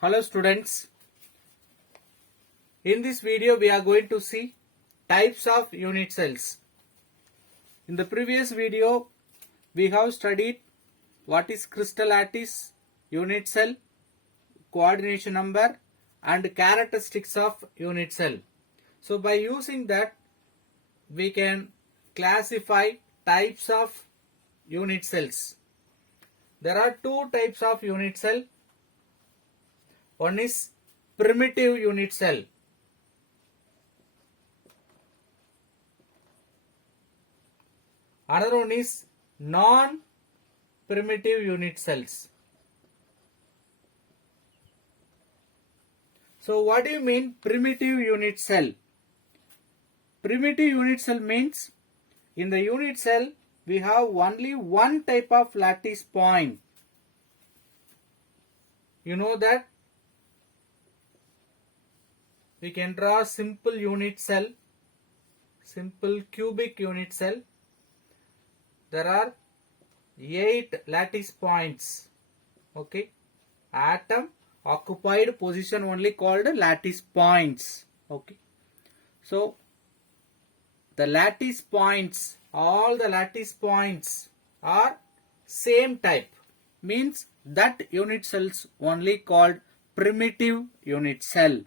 Hello students, in this video we are going to see types of unit cells. In the previous video we have studied what is crystal lattice, unit cell, coordination number and characteristics of unit cell. So by using that we can classify types of unit cells. There are two types of unit cell. One is primitive unit cell. Another one is non-primitive unit cells. So what do you mean primitive unit cell? Primitive unit cell means in the unit cell we have only one type of lattice point. You know that we can draw simple unit cell, simple cubic unit cell. There are 8 lattice points. Okay, atom occupied position only called lattice points. Okay, so the lattice points, all the lattice points are same type, means that unit cells only called primitive unit cell.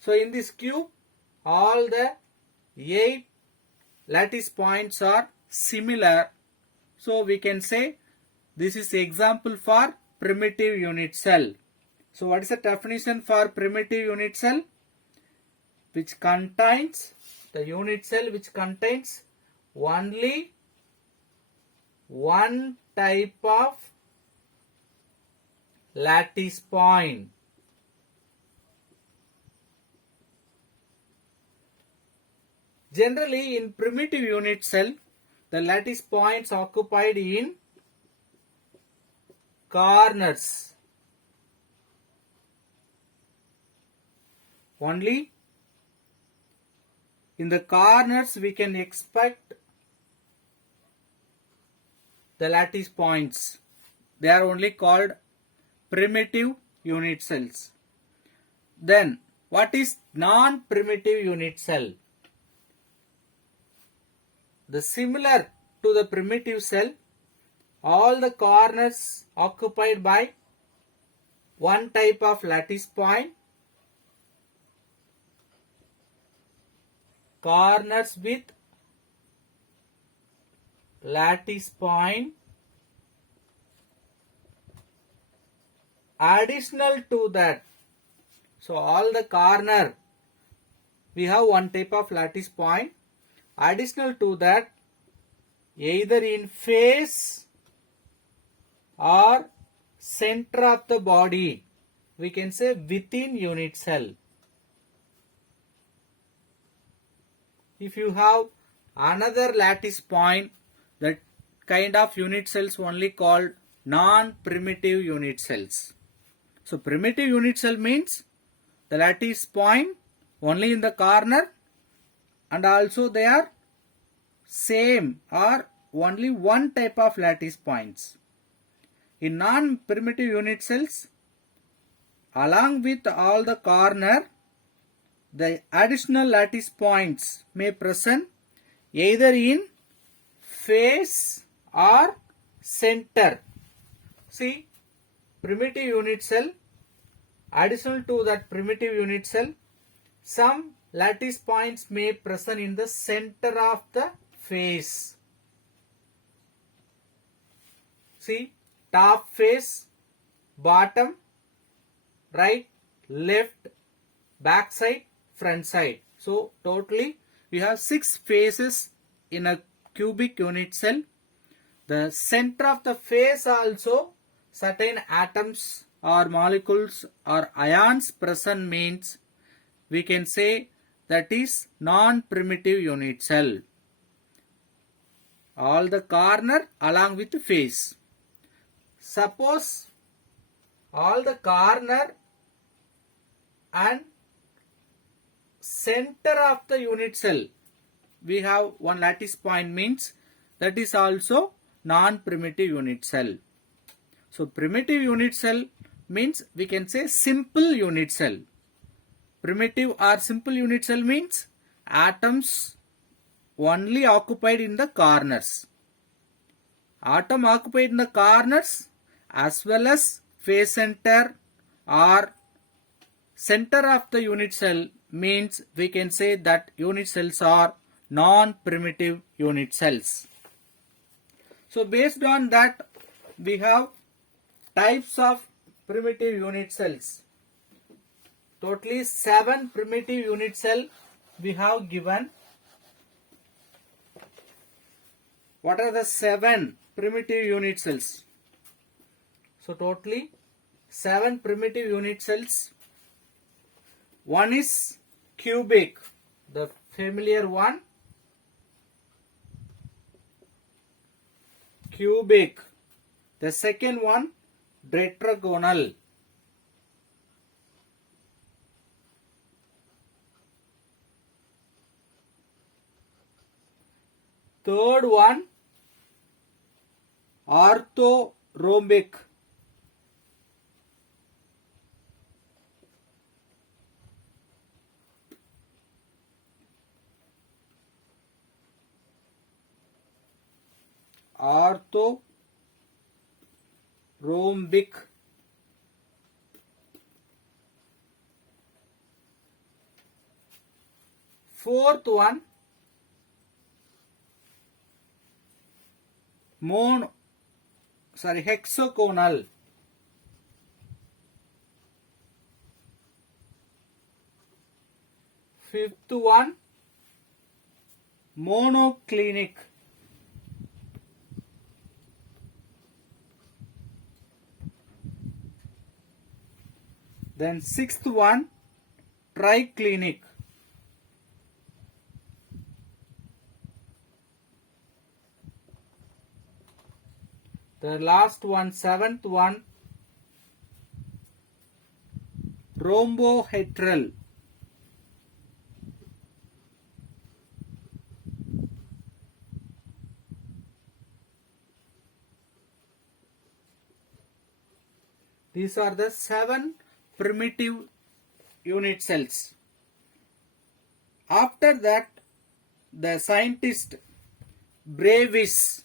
So in this cube all the 8 lattice points are similar, so we can say this is example for primitive unit cell. So what is the definition for primitive unit cell? Which contains the unit cell which contains only one type of lattice point. Generally in primitive unit cell the lattice points occupied in corners. Only in the corners we can expect the lattice points. They are only called primitive unit cells. Then what is non-primitive unit cell? The similar to the primitive cell, all the corners occupied by one type of lattice point, corners with lattice point. Additional to that, so all the corner we have one type of lattice point. Additional to that, either in face or center of the body, we can say within unit cell. If you have another lattice point, that kind of unit cells only called non-primitive unit cells. So primitive unit cell means the lattice point only in the corner and also they are same or only one type of lattice points. In non-primitive unit cells, along with all the corner, the additional lattice points may present either in face or center. See, primitive unit cell, additional to that primitive unit cell, some lattice points may present in the center of the face. See, top face, bottom, right, left, back side, front side. So totally we have 6 faces in a cubic unit cell. The center of the face also certain atoms or molecules or ions present means we can say that is non-primitive unit cell. All the corner along with the face. Suppose all the corner and center of the unit cell we have one lattice point means that is also non-primitive unit cell. So primitive unit cell means we can say simple unit cell. Primitive or simple unit cell means atoms only occupied in the corners. Atom occupied in the corners as well as face center or center of the unit cell means we can say that unit cells are non-primitive unit cells. So based on that, we have types of primitive unit cells. Totally 7 primitive unit cell we have given. What are the 7 primitive unit cells? So totally 7 primitive unit cells. One is cubic, the familiar one. Cubic. The second one, tetragonal. Third one, orthorhombic. Orthorhombic. Fourth one, hexagonal. Fifth one, monoclinic. Then sixth one, triclinic. The last one, seventh one, rhombohedral. These are the 7 primitive unit cells. After that, the scientist Brevis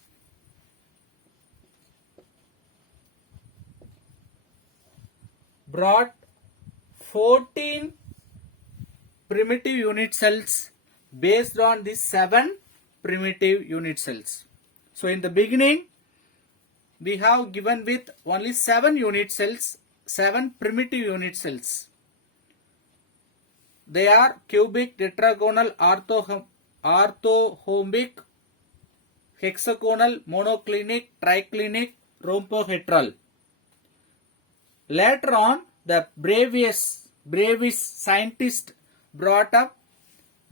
brought 14 primitive unit cells based on these 7 primitive unit cells. So in the beginning, we have given with only 7 unit cells, 7 primitive unit cells. They are cubic, tetragonal, orthorhombic, hexagonal, monoclinic, triclinic, rhombohedral. Later on, the Brevis scientist brought up,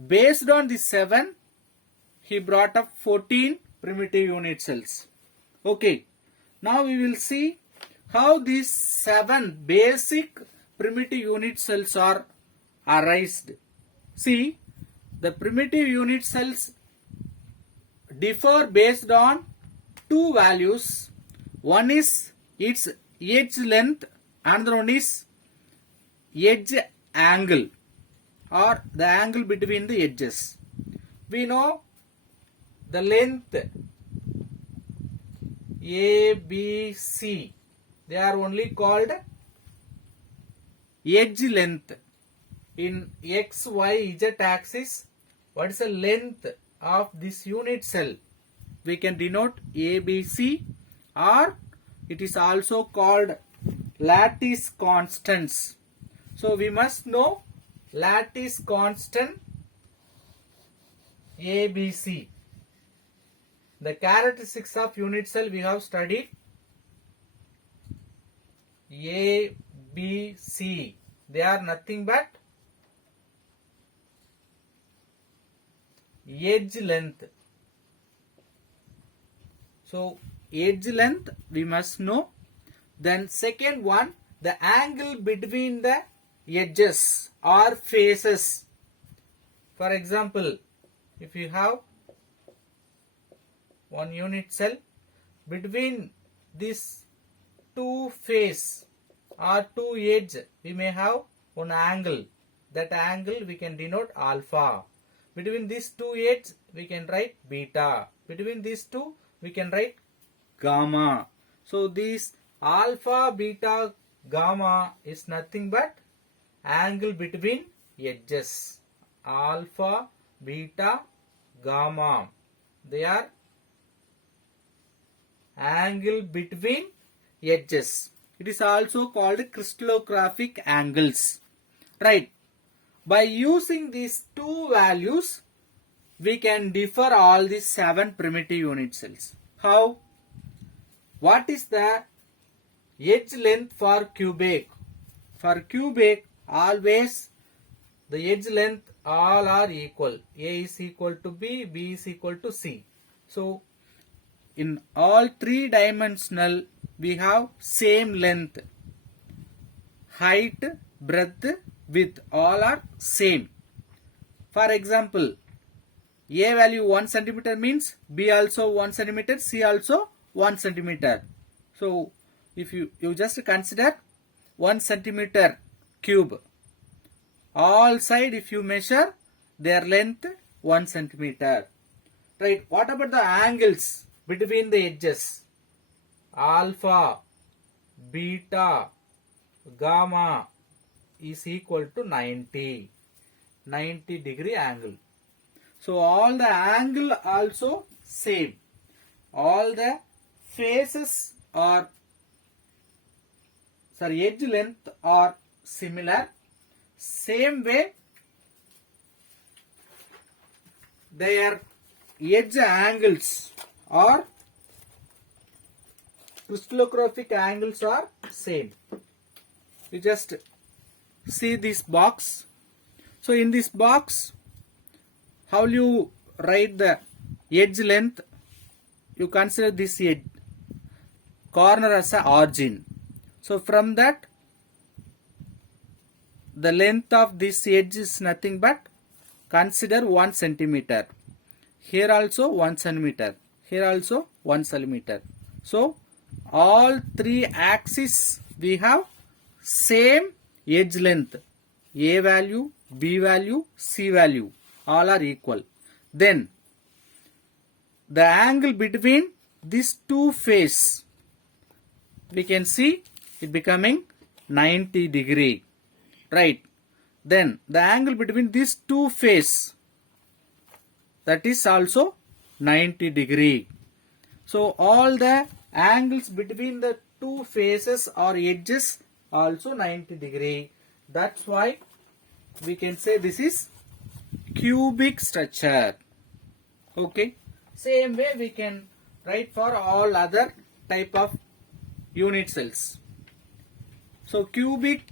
based on the 7, he brought up 14 primitive unit cells. Okay, now we will see how these 7 basic primitive unit cells are arised. See, the primitive unit cells differ based on 2 values. One is its edge length, another one is edge angle or the angle between the edges. We know the length ABC, they are only called edge length. In X, Y, Z axis, what is the length of this unit cell? We can denote ABC, or it is also called lattice constants. So we must know lattice constant ABC. The characteristics of unit cell we have studied. ABC, they are nothing but edge length. So edge length we must know. Then second one, the angle between the edges or faces. For example, if you have one unit cell, between these 2 face or two edge, we may have one angle. That angle we can denote alpha. Between these two edges, we can write beta. Between these two, we can write gamma. So this alpha, beta, gamma is nothing but angle between edges. Alpha, beta, gamma. They are angle between edges. It is also called crystallographic angles. Right. By using these two values, we can differ all these 7 primitive unit cells. How? What is the edge length for cubic? For cubic, always the edge length all are equal. A is equal to B, B is equal to C. So, in all 3-dimensional, we have same length. Height, breadth, width, all are same. For example, A value 1 centimeter means B also 1 centimeter, C also 1 centimeter. So, if you just consider 1 centimeter cube, all side if you measure their length 1 centimeter. Right. What about the angles between the edges? Alpha, beta, gamma is equal to 90 degree angle. So all the angle also same. All the faces are edge length are similar. Same way their edge angles or crystallographic angles are same. You just see this box. So in this box, how will you write the edge length? You consider this edge corner as a origin. So from that, the length of this edge is nothing but consider 1 centimeter. Here also 1 centimeter. Here also 1 centimeter. So all 3 axes we have same edge length. A value, B value, C value. All are equal. Then the angle between these two faces, we can see it becoming 90 degree. Right. Then the angle between these two faces, that is also 90 degree. So all the angles between the two faces or edges also 90 degree. That's why we can say this is cubic structure. Okay. Same way we can write for all other type of unit cells. So cubic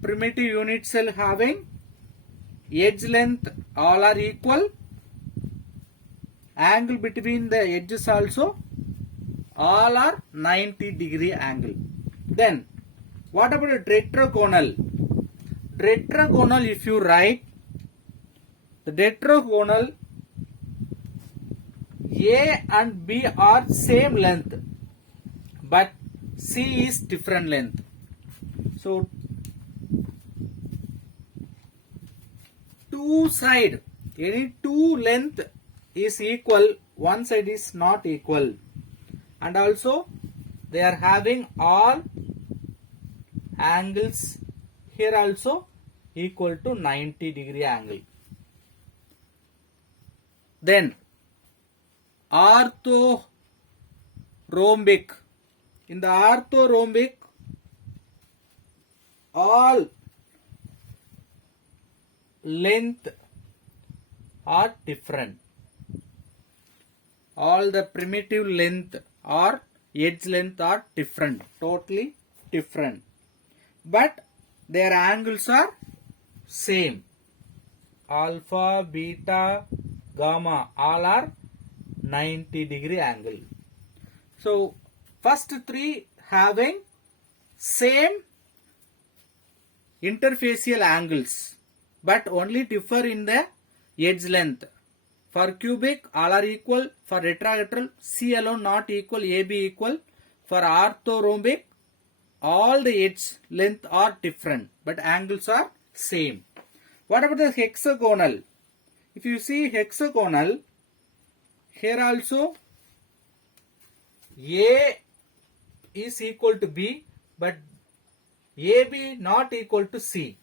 primitive unit cell having edge length all are equal. Angle between the edges also all are 90 degree angle. Then what about a tetragonal? Tetragonal, if you write the tetragonal, A and B are same length, but C is different length. So two side, any two length is equal, one side is not equal, and also they are having all angles here also equal to 90 degree angle. Then orthorhombic. In the orthorhombic, all length are different. All the primitive length or edge length are different, totally different. But their angles are same. Alpha, beta, gamma, all are 90 degree angle. So first 3 having same interfacial angles, but only differ in the edge length. For cubic, all are equal. For tetrahedral, C alone not equal, AB equal. For orthorhombic, all the edge length are different, but angles are same. What about the hexagonal? If you see hexagonal, here also A is equal to B, but AB not equal to C.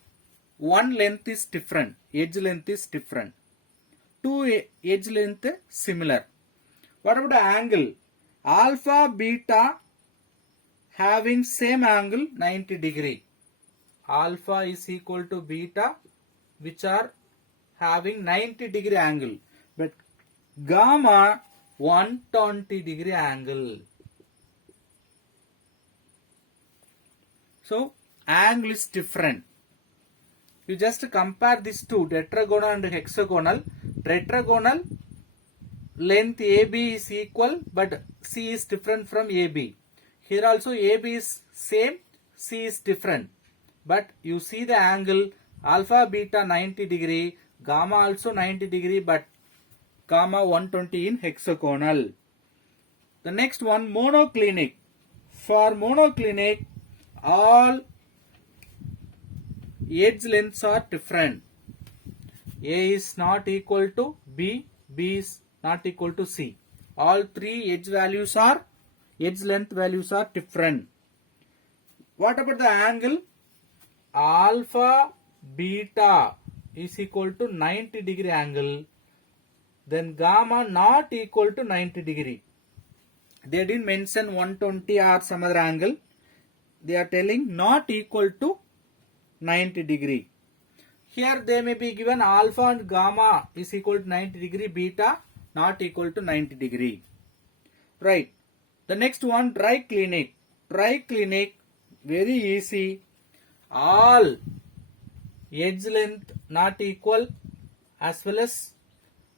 One length is different, edge length is different. Two edge length similar. What about the angle? Alpha, beta having same angle 90 degree. Alpha is equal to beta, which are having 90 degree angle, but gamma 120 degree angle. So angle is different. You just compare these two, tetragonal and hexagonal. Tetragonal length AB is equal, but C is different from AB. Here also AB is same, C is different. But you see the angle alpha beta 90 degree, gamma also 90 degree, but gamma 120 in hexagonal. The next one, monoclinic. For monoclinic, all edge lengths are different. A is not equal to B, B is not equal to C. All three edge length values are different. What about the angle? Alpha beta is equal to 90 degree angle. Then gamma not equal to 90 degree. They didn't mention 120 or some other angle. They are telling not equal to 90 degree. Here they may be given alpha and gamma is equal to 90 degree, beta not equal to 90 degree. Right. The next one, triclinic. Triclinic, very easy. All edge length not equal, as well as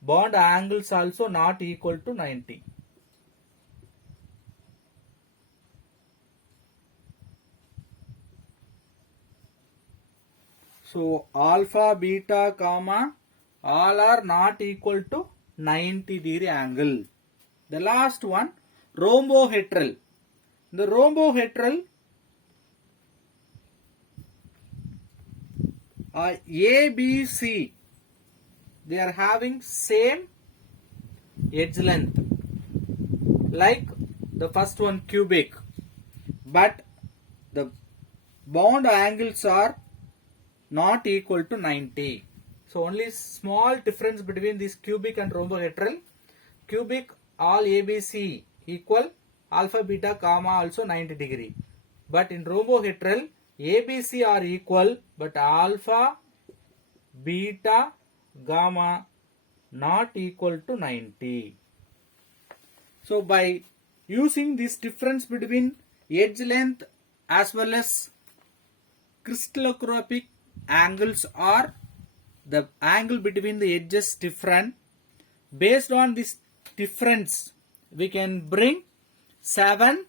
bond angles also not equal to 90. So alpha, beta, gamma all are not equal to 90 degree angle. The last one, rhombohedral. The rhombohedral, A, B, C, they are having same edge length, like the first one, cubic, but the bond angles are not equal to 90. So only small difference between this cubic and rhombohedral. Cubic, all ABC equal, alpha, beta, gamma also 90 degree. But in rhombohedral, ABC are equal, but alpha, beta, gamma not equal to 90. So by using this difference between edge length as well as crystallographic angles, or the angle between the edges different, based on this difference we can bring 7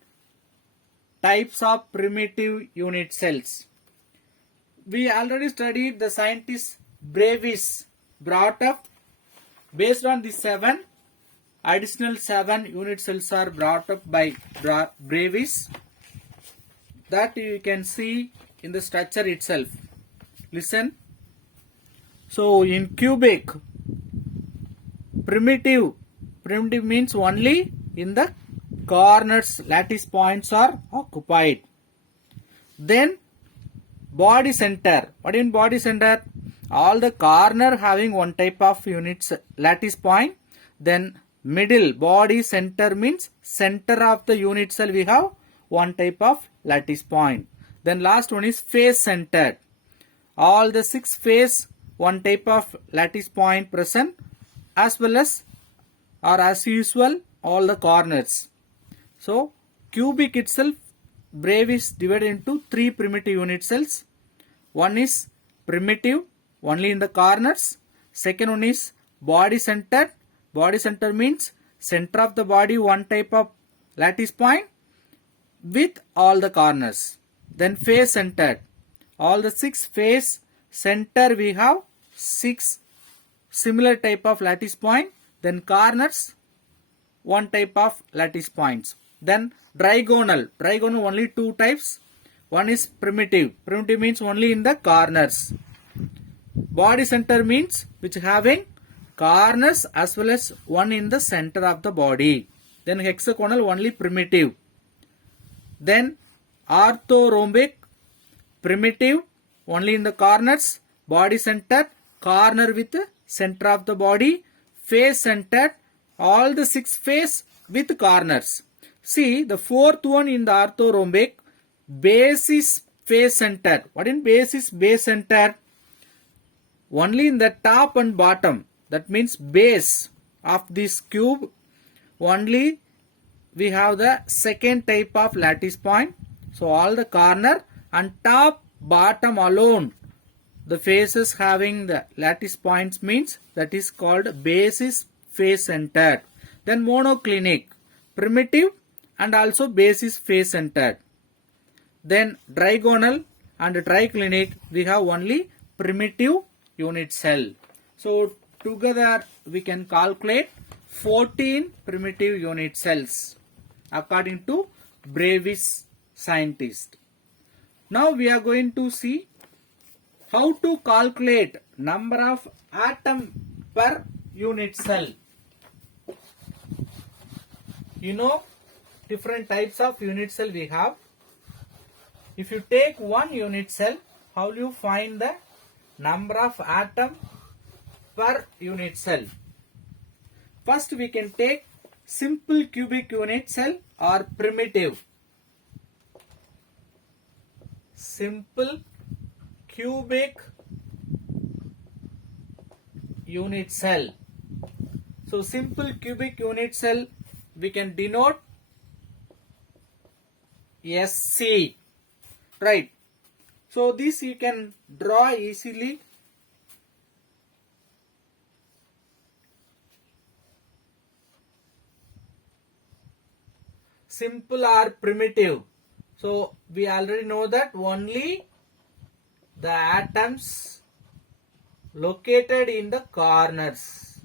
types of primitive unit cells. We already studied, the scientist Brevis brought up, based on the 7 additional 7 unit cells are brought up by Brevis, that you can see in the structure itself. Listen. So in cubic, primitive means only in the corners, lattice points are occupied. Then body center. What in body center? All the corner having one type of units lattice point. Then middle, body center means center of the unit cell we have one type of lattice point. Then last one is face centered. All the 6 face one type of lattice point present, as well as, or as usual, all the corners. So cubic itself, Brevis divided into 3 primitive unit cells. One is primitive, only in the corners. Second one is body centered. Body center means center of the body one type of lattice point with all the corners. Then face centered. All the 6 face center we have 6 similar type of lattice point. Then corners one type of lattice points. Then trigonal. Trigonal only 2 types. one is primitive. Primitive means only in the corners. Body center means which having corners as well as one in the center of the body. Then hexagonal only primitive. Then orthorhombic, primitive only in the corners, body center, corner with center of the body, face centered, all the 6 face with corners. See the fourth one in the orthorhombic, base is face centered. What in base is base centered? Only in the top and bottom. That means base of this cube only we have the second type of lattice point. So all the corner and top bottom alone the faces having the lattice points means that is called base is face centered. Then monoclinic, primitive and also base is face centered. Then trigonal and triclinic we have only primitive unit cell. So together we can calculate 14 primitive unit cells according to Brevis scientist. Now we are going to see how to calculate number of atom per unit cell. You know different types of unit cell we have. If you take one unit cell, how will you find the number of atom per unit cell? First we can take simple cubic unit cell or primitive. Simple cubic unit cell. So simple cubic unit cell we can denote SC. Right. So this you can draw easily. Simple or primitive. So we already know that only the atoms located in the corners.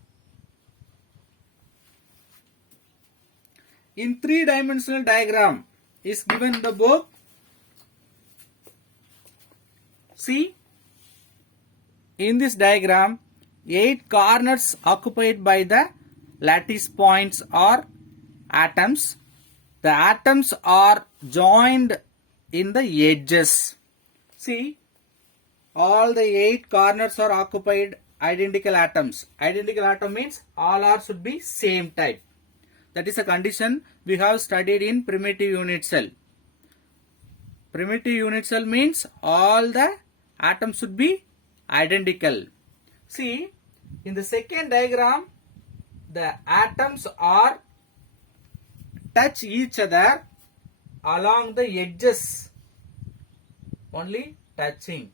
In 3-dimensional diagram is given in the book. See, in this diagram 8 corners occupied by the lattice points or atoms. The atoms are joined in the edges. See, all the 8 corners are occupied identical atoms. Identical atom means all are should be same type. That is a condition we have studied in primitive unit cell. Primitive unit cell means all the atoms should be identical. See, in the second diagram, the atoms are touch each other along the edges, only touching.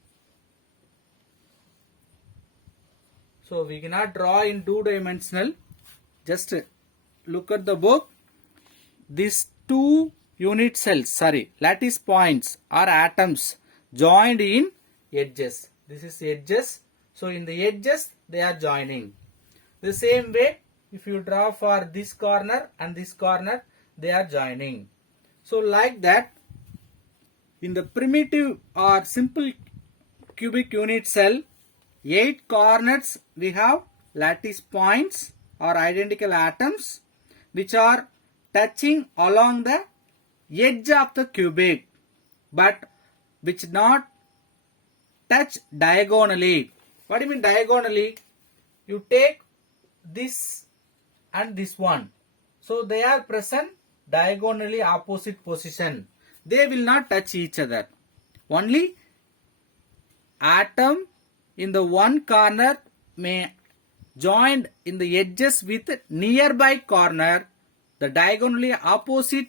So we cannot draw in 2-dimensional. Just look at the book. These 2 unit cells, lattice points or atoms joined in edges. This is edges. So in the edges they are joining. The same way if you draw for this corner and this corner, they are joining. So like that, in the primitive or simple cubic unit cell, 8 corners we have lattice points or identical atoms which are touching along the edge of the cubic, but which not touch diagonally. What do you mean diagonally? You take this and this one. So they are present diagonally opposite position. They will not touch each other. Only atom in the one corner may join in the edges with nearby corner. The diagonally opposite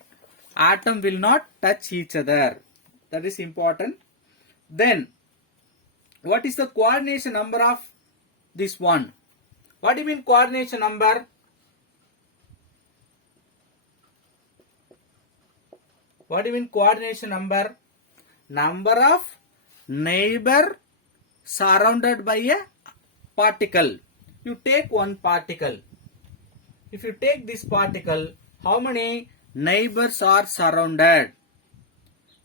atom will not touch each other. That is important. Then what is the coordination number of this one? What do you mean coordination number? What do you mean coordination number? Number of neighbor surrounded by a particle. You take one particle. If you take this particle, how many neighbors are surrounded?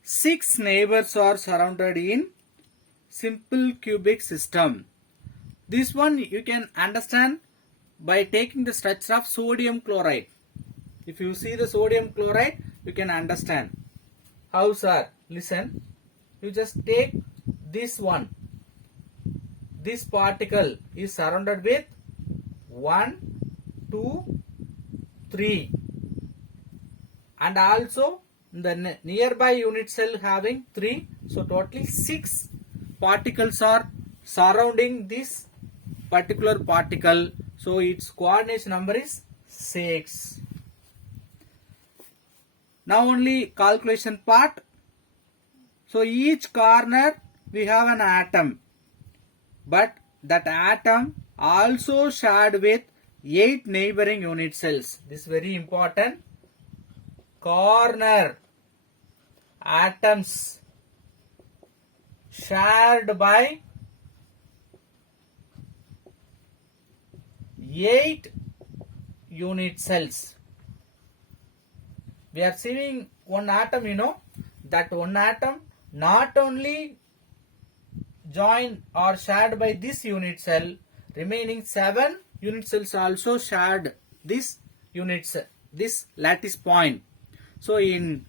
6 neighbors are surrounded in simple cubic system. This one you can understand by taking the structure of sodium chloride. If you see the sodium chloride, you can understand. How, sir? Listen. You just take this one. This particle is surrounded with 1, 2, 3. And also the nearby unit cell having 3. So totally 6 particles are surrounding this particular particle. So its coordination number is 6. Now only calculation part. So each corner we have an atom. But that atom also shared with 8 neighboring unit cells. This is very important. Corner atoms shared by 8 unit cells. We are seeing one atom, that one atom not only joined or shared by this unit cell, remaining 7 unit cells also shared this unit cell, this lattice point. So in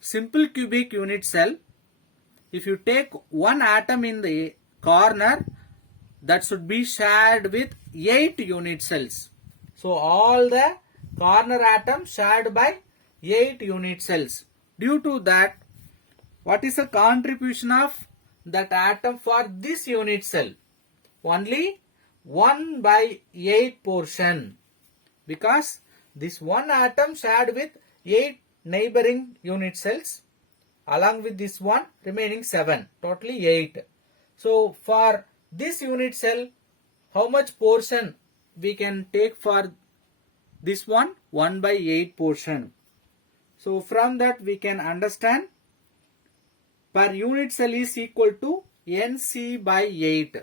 simple cubic unit cell, if you take one atom in the corner, that should be shared with 8 unit cells. So all the corner atoms shared by 8 unit cells. Due to that, what is the contribution of that atom for this unit cell? Only 1 by 8 portion. Because this one atom shared with 8 neighboring unit cells. Along with this one, remaining 7. Totally 8. So for this unit cell, how much portion we can take for this one? 1 by 8 portion. So from that we can understand per unit cell is equal to NC by 8.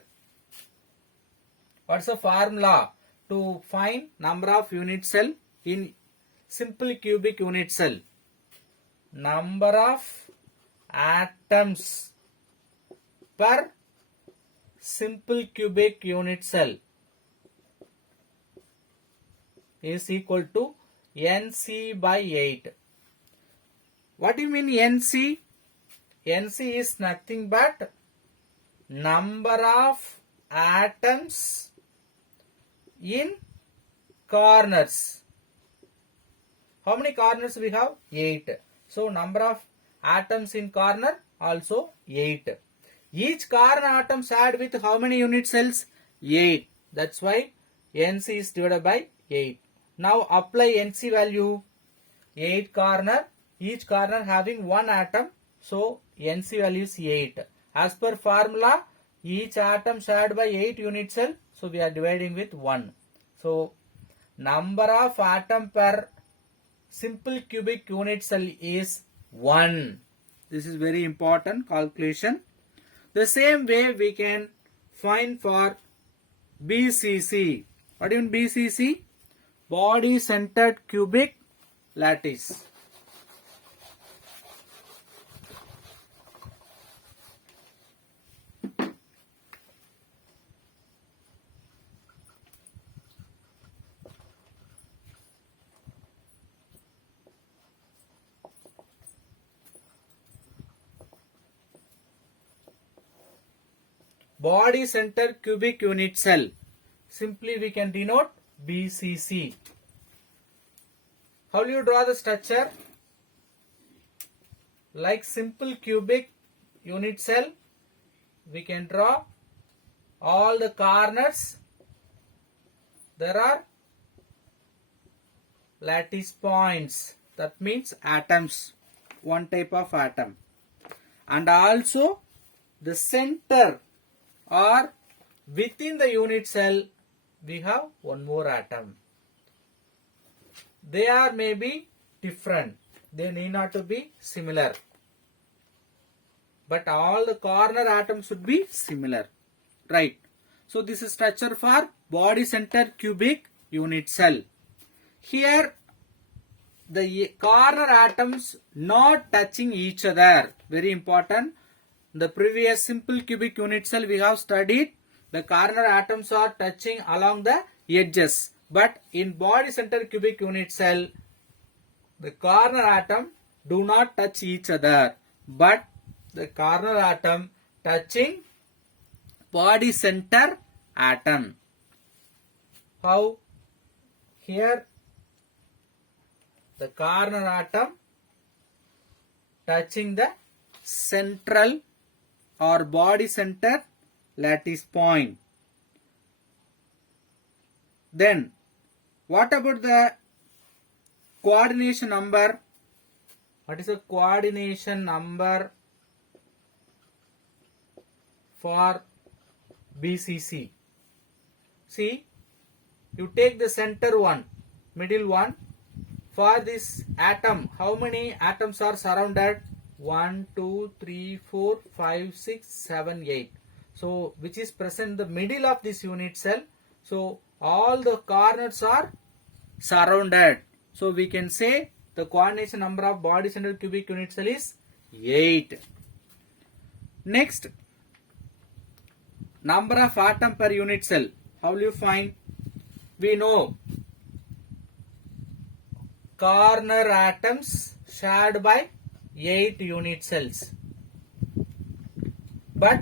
What's the formula to find number of unit cell in simple cubic unit cell? Number of atoms per simple cubic unit cell is equal to NC by 8. What do you mean NC? NC is nothing but number of atoms in corners. How many corners we have? 8. So number of atoms in corner also 8. Each corner atom shared with how many unit cells? 8. That's why NC is divided by 8. Now apply NC value. 8 corner, each corner having one atom. So NC value is 8. As per formula, each atom shared by 8 unit cell. So we are dividing with 1. So number of atom per simple cubic unit cell is 1. This is very important calculation. The same way we can find for BCC. What do you mean BCC? Body centered cubic lattice. Body center cubic unit cell. Simply we can denote BCC. How do you draw the structure? Like simple cubic unit cell, we can draw all the corners. There are lattice points. That means atoms. One type of atom. And also the center or within the unit cell we have one more atom. They are maybe different. They need not to be similar. But all the corner atoms should be similar. Right. So this is structure for body center cubic unit cell. Here the corner atoms not touching each other. Very important. The previous simple cubic unit cell we have studied, the corner atoms are touching along the edges. But in body center cubic unit cell, the corner atom do not touch each other, but the corner atom touching body center atom. How? Here the corner atom touching the central or body center lattice point. Then what about the coordination number? What is the coordination number for BCC? See, you take the center one, middle one. For this atom, how many atoms are surrounded? 1, 2, 3, 4, 5, 6, 7, 8. So, which is present in the middle of this unit cell. So, all the corners are surrounded. So, we can say the coordination number of body center cubic unit cell is 8. Next, number of atom per unit cell. How will you find? We know corner atoms shared by 8 unit cells, but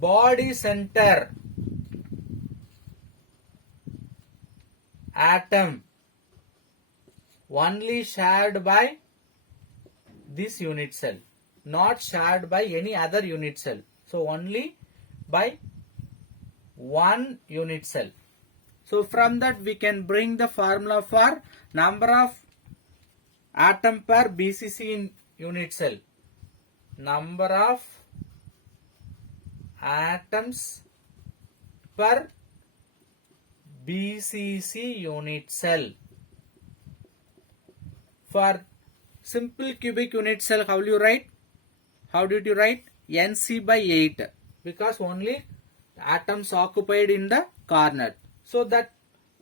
body center atom only shared by this unit cell, not shared by any other unit cell. So only by one unit cell. So from that we can bring the formula for number of atom per BCC in unit cell. Number of atoms per BCC unit cell. For simple cubic unit cell, how will you write? How did you write? NC by 8, because only atoms occupied in the corner. So that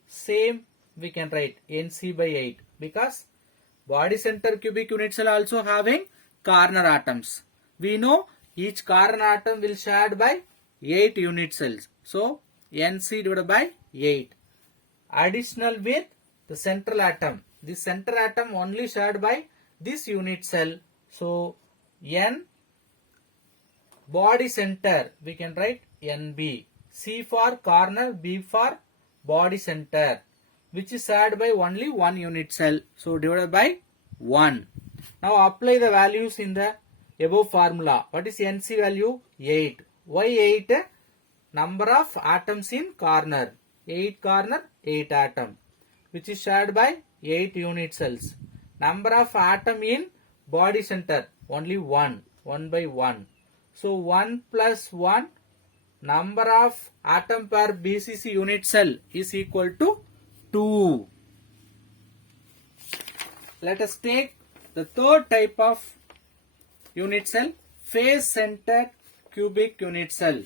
same we can write NC by 8, because body center cubic unit cell also having corner atoms. We know each corner atom will shared by 8 unit cells. So NC divided by 8. Additional with the central atom. This central atom only shared by this unit cell. So N body center we can write NB. C for corner, B for body center, which is shared by only one unit cell. So divided by 1. Now apply the values in the above formula. What is NC value? 8. Why 8? Number of atoms in corner. 8 corner, 8 atom, which is shared by 8 unit cells. Number of atom in body center, only 1. 1 by 1. So 1 plus 1, number of atom per BCC unit cell is equal to 2. Let us take the third type of unit cell, face centered cubic unit cell.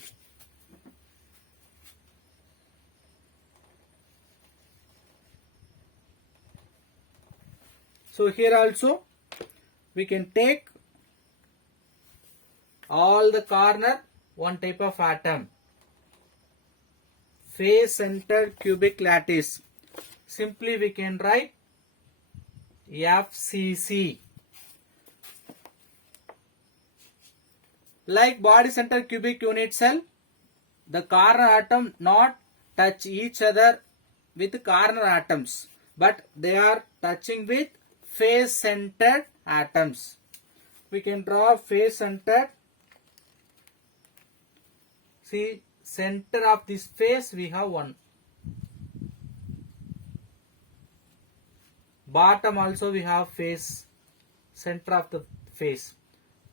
So here also we can take all the corner one type of atom, face centered cubic lattice. Simply we can write FCC. Like body center cubic unit cell, the corner atom not touch each other with corner atoms, but they are touching with face centered atoms. We can draw face centered. See, center of this face we have 1. Bottom also we have face, center of the face.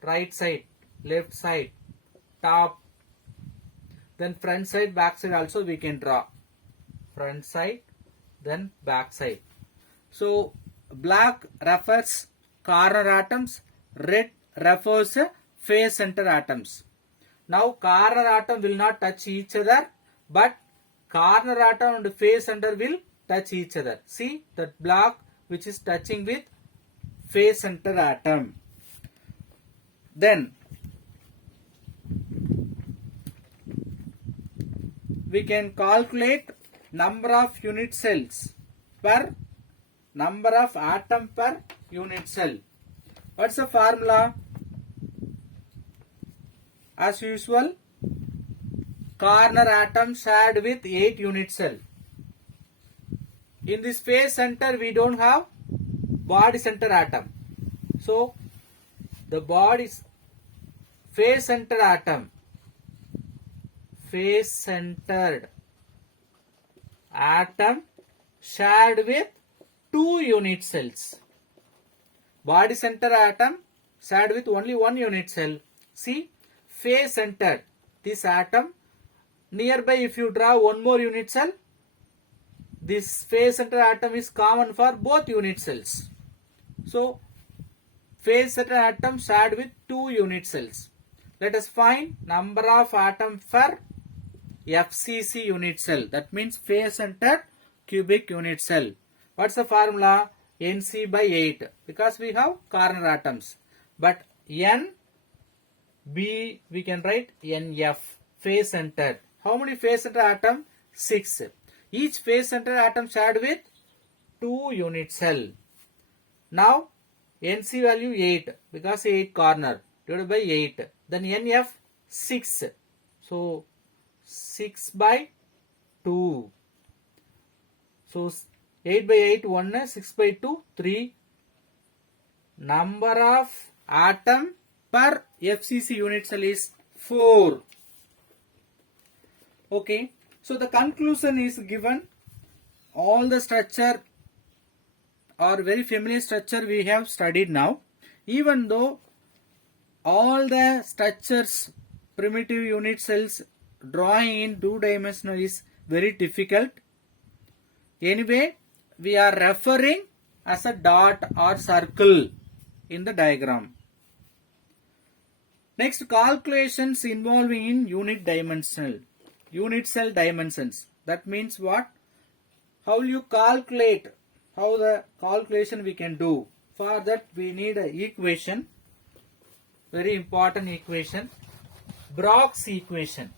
Right side, left side, top. Then front side, back side also we can draw. Front side, then back side. So black refers corner atoms, red refers face center atoms. Now corner atom will not touch each other, but corner atom and face center will touch each other. See that block which is touching with phase center atom. Then we can calculate number of unit cells per number of atom per unit cell. What's the formula? As usual, corner atom shared with 8 unit cell. In this phase center we don't have body center atom. So the body's phase center atom, phase centered atom shared with 2 unit cells. Body center atom shared with only 1 unit cell. See, phase centered, this atom, nearby if you draw one more unit cell, this phase center atom is common for both unit cells. So phase center atom shared with 2 unit cells. Let us find number of atom per FCC unit cell. That means phase centered cubic unit cell. What's the formula? Nc by 8, because we have corner atoms. But N, B, we can write NF, phase centered. How many phase center atom? 6. Each phase center atom shared with 2 unit cell. Now Nc value 8, because 8 corner, divided by 8. Then NF 6. So 6 by 2. So 8 by 8 1, 6 by 2 3. Number of atom per FCC unit cell is 4. Okay. So the conclusion is given. All the structure or very familiar structure we have studied now. Even though all the structures, primitive unit cells drawing in 2-dimensional is very difficult. Anyway, we are referring as a dot or circle in the diagram. Next, calculations involving in unit cell dimensions. That means what? How will you calculate? How the calculation we can do? For that we need an equation. Very important equation. Brock's equation.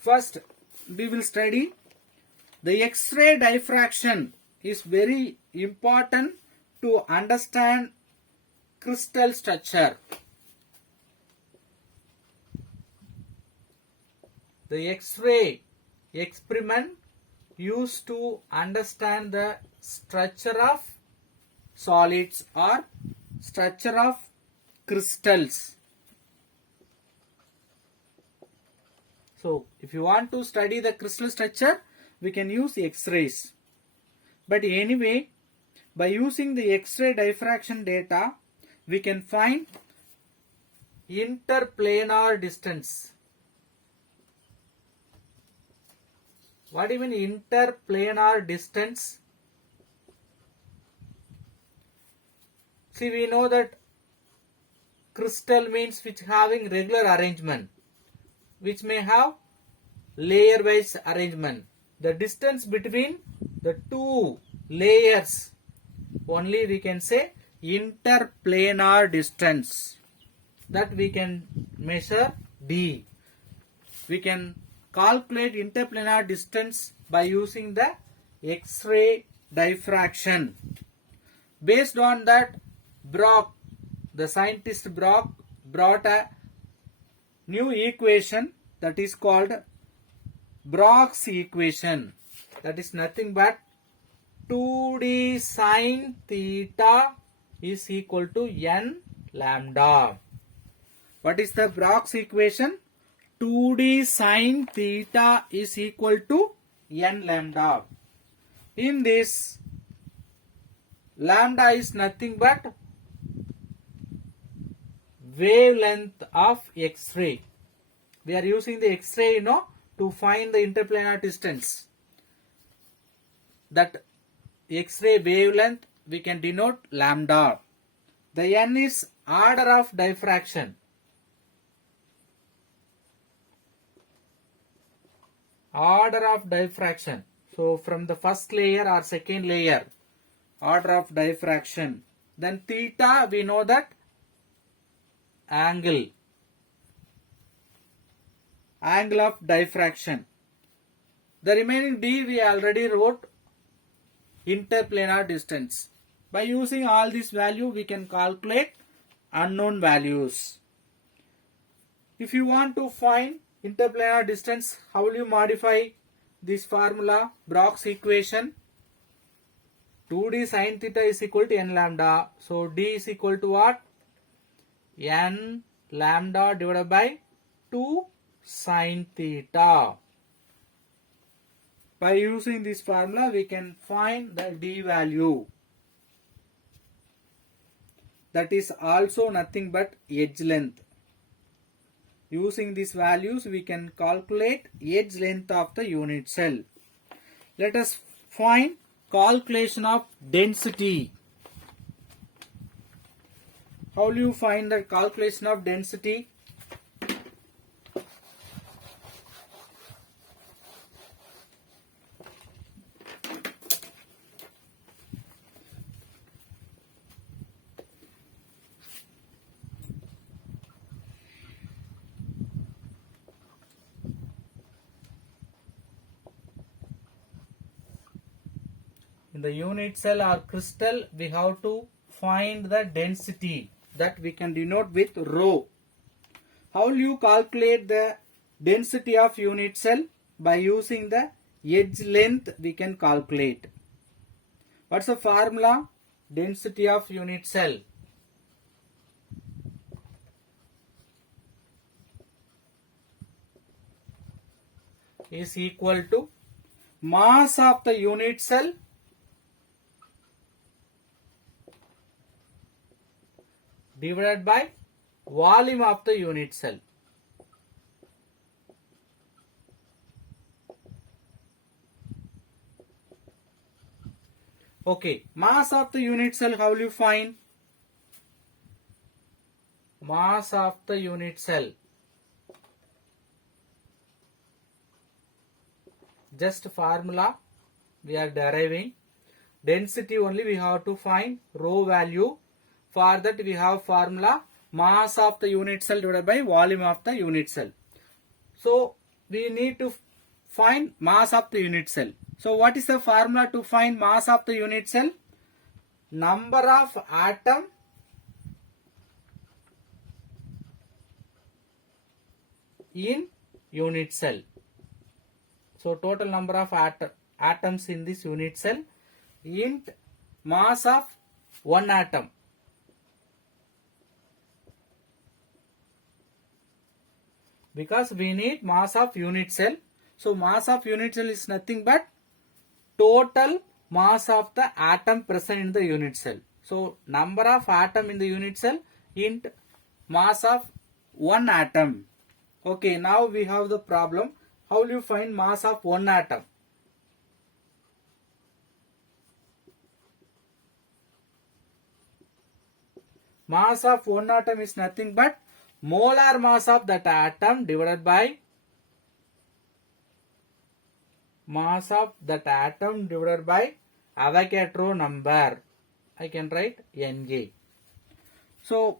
First, we will study the X-ray diffraction is very important to understand crystal structure. The X-ray experiment used to understand the structure of solids or structure of crystals. So, if you want to study the crystal structure, we can use X-rays. But anyway, by using the X-ray diffraction data, we can find interplanar distance. What do you mean interplanar distance? See, we know that crystal means which having regular arrangement, which may have layer wise arrangement. The distance between the two layers only we can say interplanar distance. That we can measure D. We can calculate interplanar distance by using the X-ray diffraction. Based on that, Brock, the scientist Brock, brought a new equation that is called Brock's equation. That is nothing but 2D sine theta is equal to n lambda. What is the Brock's equation? 2D sine theta is equal to n lambda. In this, lambda is nothing but wavelength of X-ray. We are using the X-ray, to find the interplanar distance. That X-ray wavelength we can denote lambda. The n is order of diffraction. Order of diffraction. So from the first layer or second layer, order of diffraction. Then theta, we know that angle of diffraction. The remaining d we already wrote, interplanar distance. By using all these value, we can calculate unknown values. If you want to find interplanar distance, how will you modify this formula? Brock's equation. 2d sin theta is equal to n lambda. So d is equal to what? N lambda divided by 2 sin theta. By using this formula, we can find the d value. That is also nothing but edge length. Using these values, we can calculate edge length of the unit cell. Let us find calculation of density. How will you find the calculation of density? In the unit cell or crystal, we have to find the density, that we can denote with rho. How will you calculate the density of unit cell? By using the edge length, we can calculate. What's the formula? Density of unit cell. Is equal to mass of the unit cell divided by volume of the unit cell. Okay, mass of the unit cell, how will you find? Mass of the unit cell. Just formula we are deriving. Density only we have to find rho value. For that we have formula mass of the unit cell divided by volume of the unit cell. So we need to find mass of the unit cell. So what is the formula to find mass of the unit cell? Number of atom in unit cell. So total number of atoms in this unit cell int mass of one atom. Because we need mass of unit cell. So mass of unit cell is nothing but total mass of the atom present in the unit cell. So number of atom in the unit cell int mass of one atom. Okay, now we have the problem. How will you find mass of one atom? Mass of one atom is nothing but molar mass of that atom divided by mass of that atom divided by Avogadro number. I can write Na. So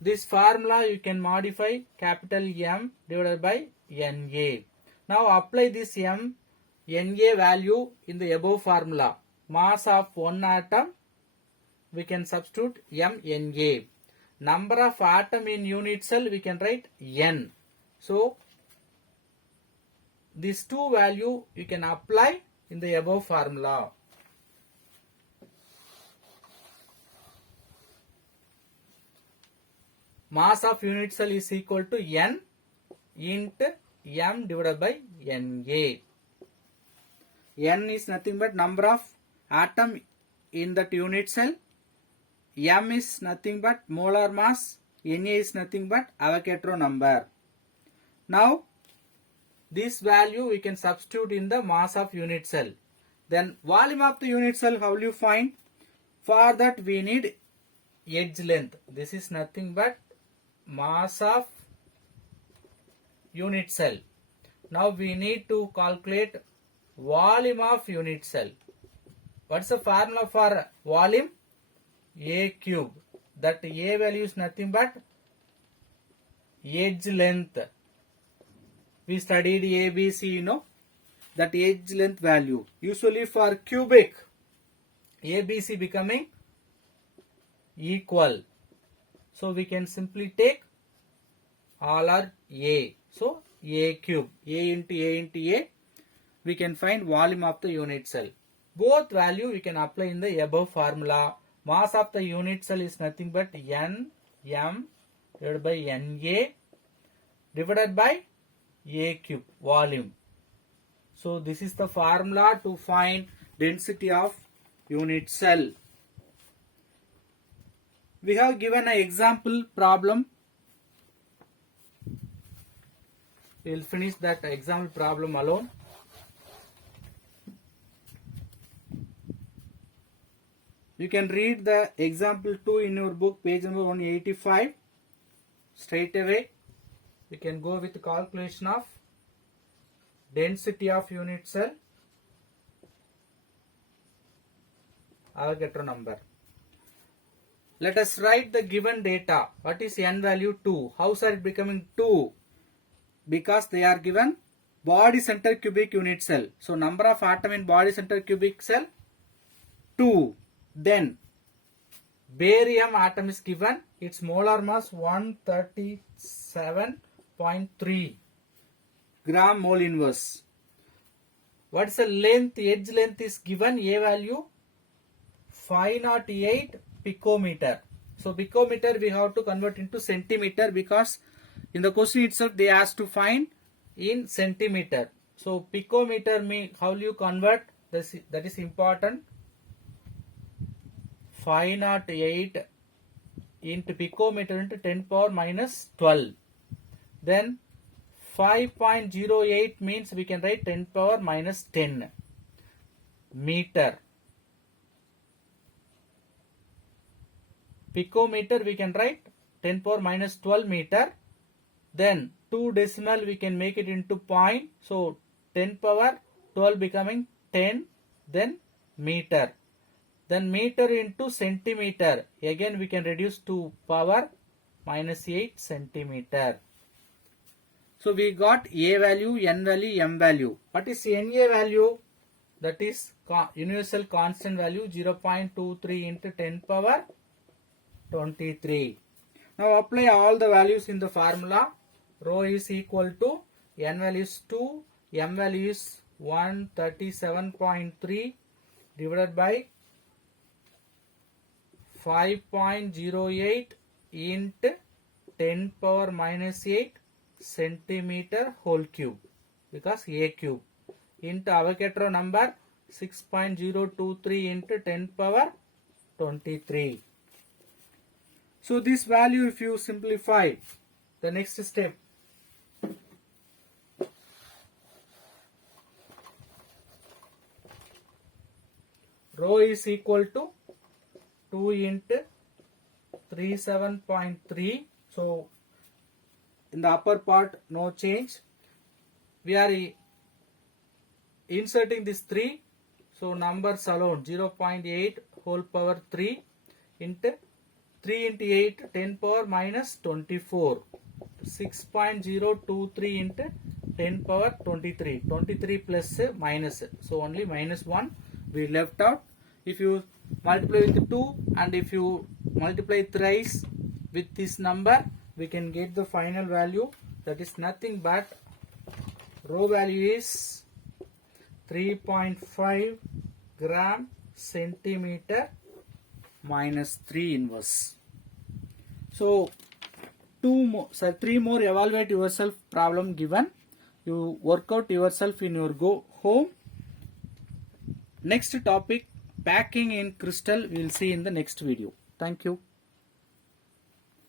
this formula you can modify capital M divided by Na. Now apply this Na value in the above formula. Mass of one atom, we can substitute Na. Number of atom in unit cell, we can write N. So these two value you can apply in the above formula. Mass of unit cell is equal to N int M divided by Na. N is nothing but number of atom in that unit cell. M is nothing but molar mass. Na is nothing but Avogadro number. Now this value we can substitute in the mass of unit cell. Then volume of the unit cell, how will you find? For that we need edge length. This is nothing but mass of unit cell. Now we need to calculate volume of unit cell. What's the formula for volume? A cube. That A value is nothing but edge length. We studied ABC, you know, that edge length value. Usually for cubic, ABC becoming equal. So we can simply take all are A. So A cube, A into A into A, we can find volume of the unit cell. Both value we can apply in the above formula. Mass of the unit cell is nothing but N M divided by Na divided by A cube, volume. So this is the formula to find density of unit cell. We have given an example problem. We will finish that example problem alone. You can read the example 2 in your book, page number 185. Straight away, you can go with the calculation of density of unit cell, Avogadro number. Let us write the given data. What is n value? 2. How are it becoming 2? Because they are given body center cubic unit cell. So number of atom in body center cubic cell 2. Then barium atom is given. Its molar mass 137.3 gram mole inverse. What is the length? Edge length is given. A value 508 picometer. So picometer we have to convert into centimeter, because in the question itself they asked to find in centimeter. So picometer mean how you convert? That is important. 508 into picometer into 10 power minus 12. Then 5.08 means we can write 10 power minus 10 meter. Picometer we can write 10 power minus 12 meter. Then 2 decimal we can make it into point. So 10 power 12 becoming 10. Then meter. Then meter into centimeter. Again we can reduce to power minus 8 centimeter. So we got A value, N value, M value. What is Na value? That is universal constant value 0.23 into 10 power 23. Now apply all the values in the formula. Rho is equal to N value is 2, M value is 137.3 divided by 5.08 into 10 power minus 8 centimeter whole cube, because A cube, into Avogadro number 6.023 into 10 power 23. So this value, if you simplify, the next step, rho is equal to 2 into 37.3. So in the upper part no change. We are inserting this 3. So numbers alone 0.8 whole power 3 into 3 into 8 10 power minus 24. 6.023 into 10 power 23. 23 plus minus. So only minus 1 we left out. If you multiply with 2 and if you multiply thrice with this number, we can get the final value. That is nothing but rho value is 3.5 gram centimeter minus 3 inverse. So 3 more evaluate yourself problem given. You work out yourself in your home. Next topic, packing in crystal, we will see in the next video. Thank you.